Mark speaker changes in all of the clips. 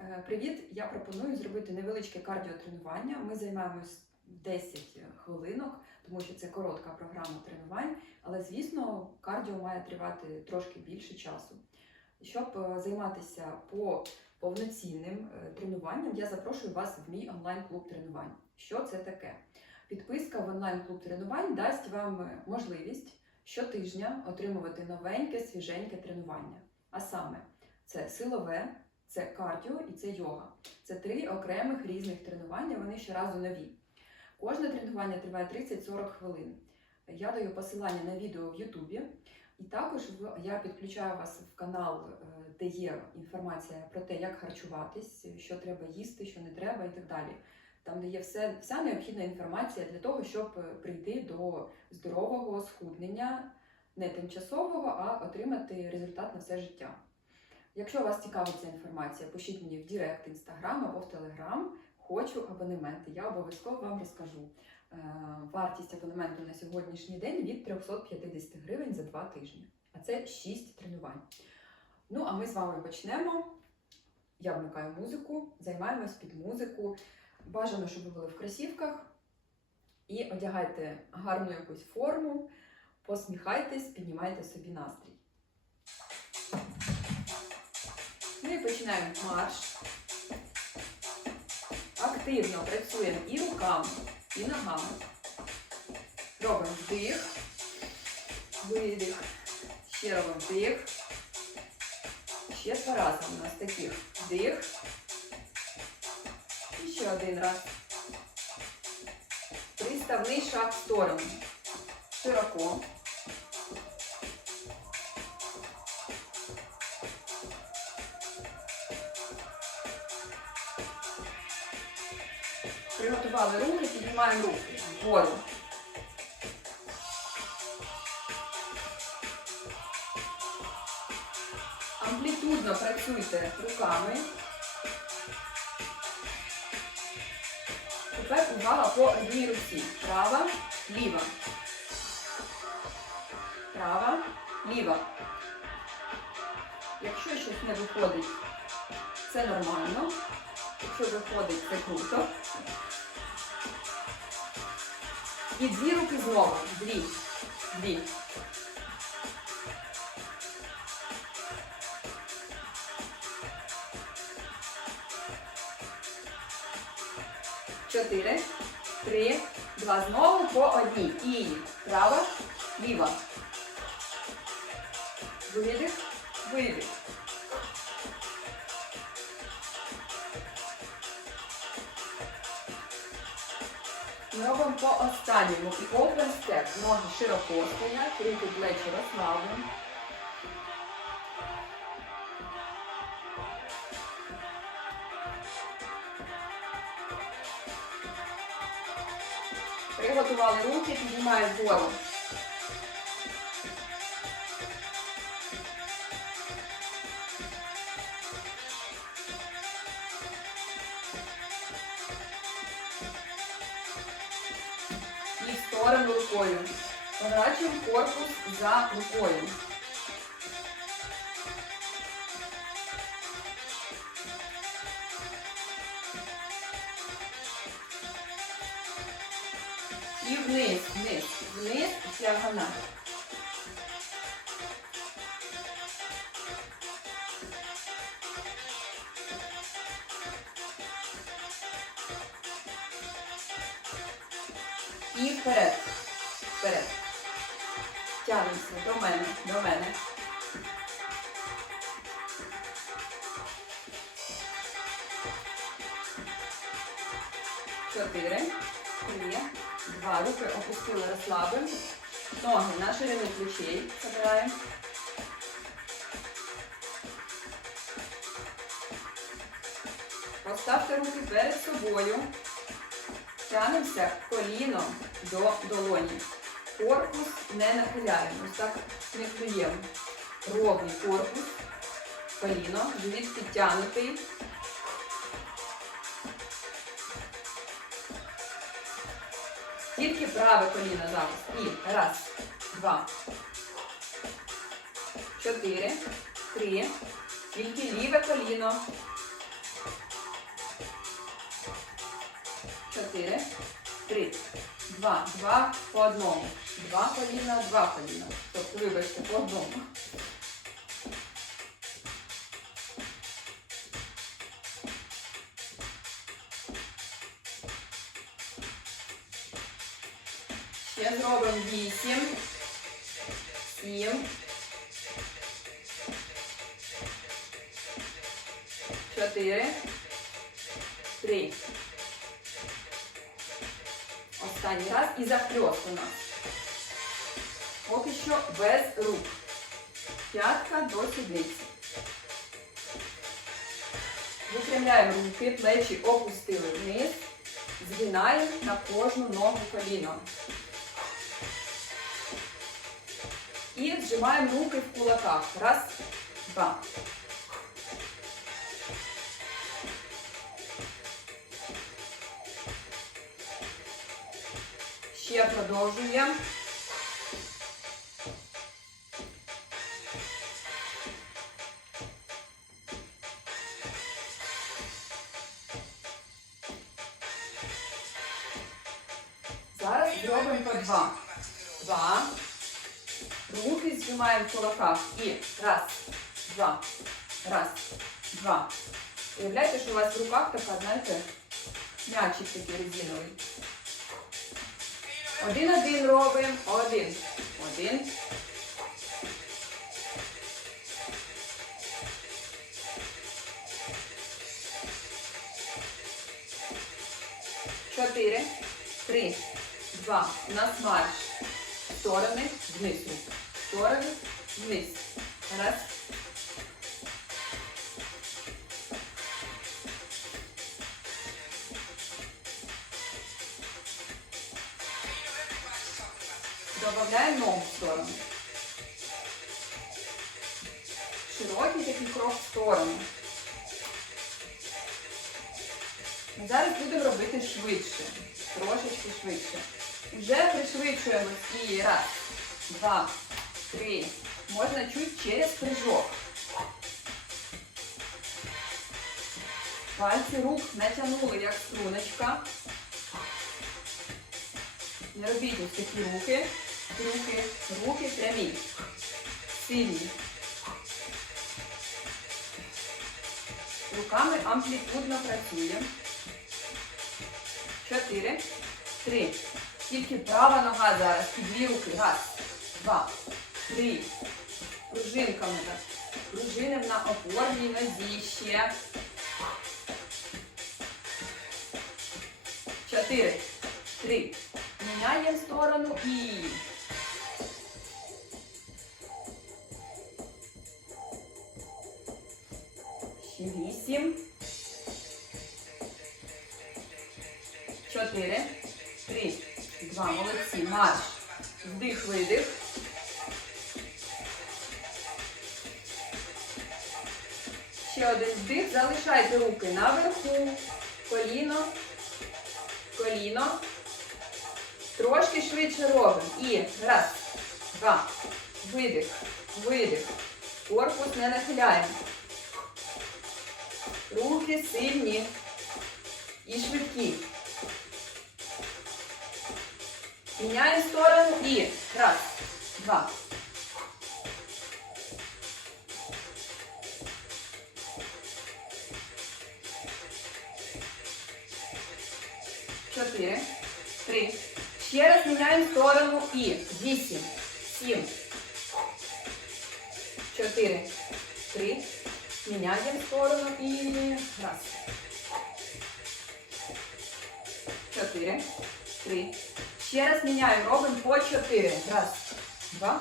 Speaker 1: Е, Привіт! Я пропоную зробити невеличке кардіотренування. Ми займаємось 10 хвилинок, тому що це коротка програма тренувань. Але звісно, кардіо має тривати трошки більше часу. Щоб е, займатися по повноцінним е, тренуванням, я запрошую вас в мій онлайн-клуб тренувань. Що це таке? Підписка в онлайн-клуб тренувань дасть вам можливість щотижня отримувати новеньке, свіженьке тренування. А саме, це силове, це кардіо і це йога. Це три окремих різних тренування, вони щоразу нові. Кожне тренування триває 30-40 хвилин. Я даю посилання на відео в Ютубі, і також я підключаю вас в канал, е, де є інформація про те, як харчуватись, що треба їсти, що не треба і так далі. Там, де є все, вся необхідна інформація для того, щоб е, прийти до здорового схуднення, не тимчасового, а отримати результат на все життя. Якщо вас цікавить ця інформація, пишіть мені в Директ, Інстаграм або в Телеграм. Хочу абонементи. Я обов'язково вам розкажу. Е, Вартість абонементу на сьогоднішній день від 350 гривень за два тижні. А це 6 тренувань. Ну, а ми з вами почнемо. Я вмикаю музику, займаємось під музику. Бажано, щоб ви були в кросівках. І одягайте гарну якусь форму, посміхайтесь, піднімайте собі настрій. Ну і починаємо марш. Активно працюємо і руками, і ногами. Робимо вдих, видих. Ще робимо вдих. Ще два рази у нас таких вдих. І ще один раз. Приставний шаг в сторону. Широко. Приготували руки, піднімаємо вгору. Амплітудно працюйте руками. Тепер увага по одній руці. Права, ліва. Права, ліва. Якщо щось не виходить, це нормально. Якщо виходить, це круто. І дві руки знову. Дві. Дві. Чотири. Три. Два. Знову по одній. І права, ліва. Видих, видих. Робимо по останньому. І open step. Ноги широко стоять, руки плечі розслаблені. Приготували руки, піднімаємо вгору. Поворачуємо корпус за рукою. І вниз, вниз, вниз, діагональ. І вперед. Вперед. До мене. Чотири. Три. Два. Руки опустили, розслабимо. Ноги на ширину плечей. Забираємо. Поставте руки перед собою. Тянемося коліном до долоні корпус не нахиляємо. Ось так сміхтуємо. Ровний корпус, коліно, живіт підтягнутий. Тільки праве коліно зараз. І раз, два, чотири, три. Тільки ліве коліно. Чотири. три, два, два по одному. Два коліна, два коліна. Тобто, вибачте, по одному. Ще зробимо вісім, сім, чотири, три. Останній раз і захльост. Поки що без рук. П'ятка до сідниці. Випрямляємо руки, плечі опустили вниз. Згинаємо на кожну ногу коліно. І зжимаємо руки в кулаках. Раз, два. Ще продовжуємо. Зараз зробимо по два. Два. Руки зжимаємо в кулаках. І раз, два, раз, два. Уявляєте, що у вас в руках така, знаєте, м'ячик такий резиновий. Один-один робимо. Один. Один. Чотири. Три. Два. У нас марш. Сторони, вниз. руки. Сторони, вниз. Раз. Широкий крок в сторону. Ми Зараз будемо робити швидше. Трошечки швидше. Вже пришвидшуємось. І раз, два, три. Можна чуть через прыжок. Пальці рук натягнули, як струночка. Не робіть ось такі руки. Руки, руки прямі. Сильні. Руками амплітудно працюємо. Чотири. Три. Тільки права нога зараз. Дві руки. Раз, два, три. Пружинками. Пружинимо на опорній нозі ще. Чотири. Три. Міняємо сторону і. Ще вісім. Чотири. Три. Два. Молодці. Марш. Вдих, видих. Ще один вдих. Залишайте руки наверху. Коліно. Коліно. Трошки швидше робимо. І раз, два. Видих. Видих. Корпус не нахиляємо. Руки сильні. І швидкі. Міняємо сторону і раз, два. Чотири, три. Ще раз міняємо сторону і вісім, сім, чотири, три. Міняємо сторону і раз. Чотири, три. Ще раз міняємо, робимо по чотири. Раз, два,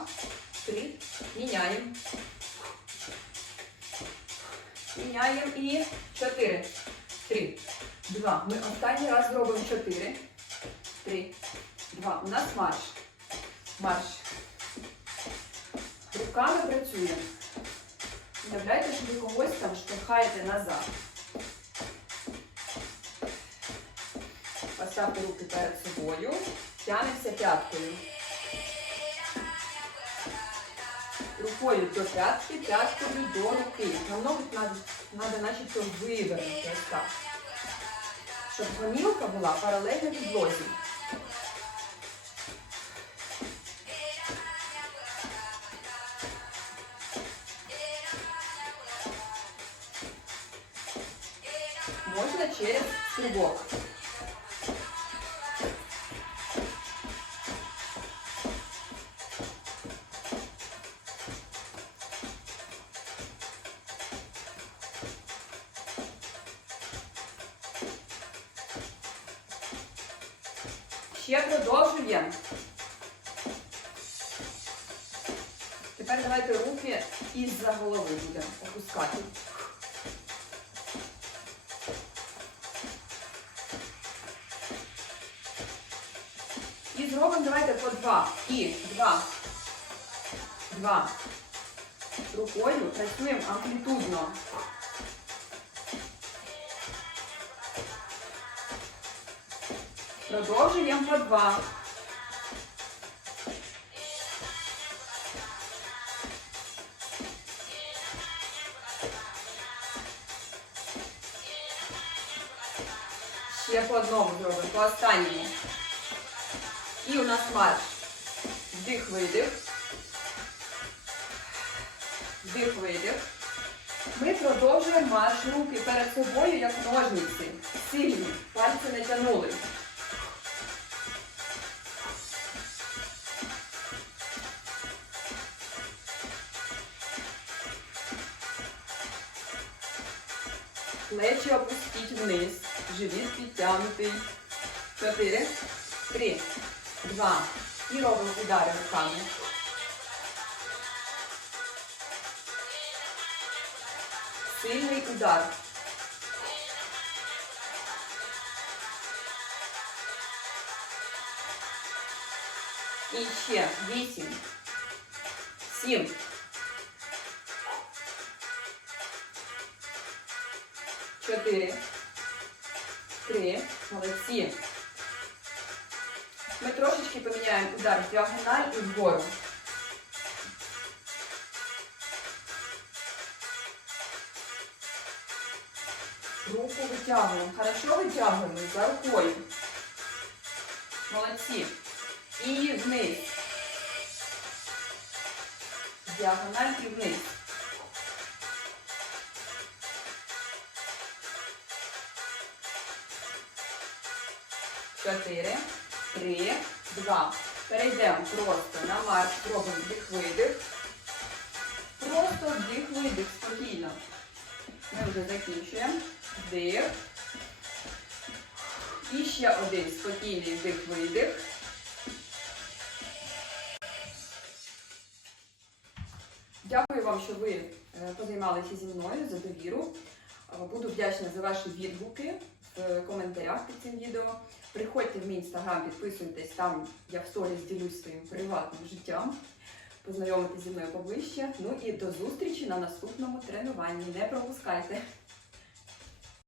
Speaker 1: три. Міняємо. Міняємо і чотири. Три. Два. Ми останній раз робимо чотири. Три. Два. У нас марш. Марш. Руками працюємо. Уявляйте, що ви когось там штовхаєте назад. Поставте руки перед собою. Тянемося п'яткою. Рукою до п'ятки, п'яткою до руки. Нам треба, начебто вивернути щоб гомілка була паралельно підлозі. Через стрибок. Ще продовжуємо. Тепер давайте руки із-за голови будемо опускати. І давайте по два. І два. Два. Рукою працюємо амплітудно. Продовжуємо по два. Ще по одному зробимо, по останньому. І у нас марш. Вдих, видих. Вдих, видих. Ми продовжуємо марш руки перед собою, як ножниці. Сильні. Пальці не тянули. Плечі опустіть вниз. Живіт підтягнутий. Чотири. Три. Два. І робимо удари руками. Сильний удар. І ще вісім. Сім. Чотири. Три. Молодці. Ми трошечки поміняємо удар в діагональ і вгору. Руку витягуємо. Хорошо витягуємо за рукою. Молодці. І вниз. Діагональ і вниз. Чотири, три, два. Перейдемо просто на марш, робимо вдих-видих. Просто вдих-видих, спокійно. Ми вже закінчуємо. Вдих. І ще один спокійний вдих-видих. Дякую вам, що ви е, позаймалися зі мною за довіру. Е, Буду вдячна за ваші відгуки в коментарях під цим відео. Приходьте в мій інстаграм, підписуйтесь, там я в сторіс ділюсь своїм приватним життям. Познайомитись зі мною поближче. Ну і до зустрічі на наступному тренуванні. Не пропускайте!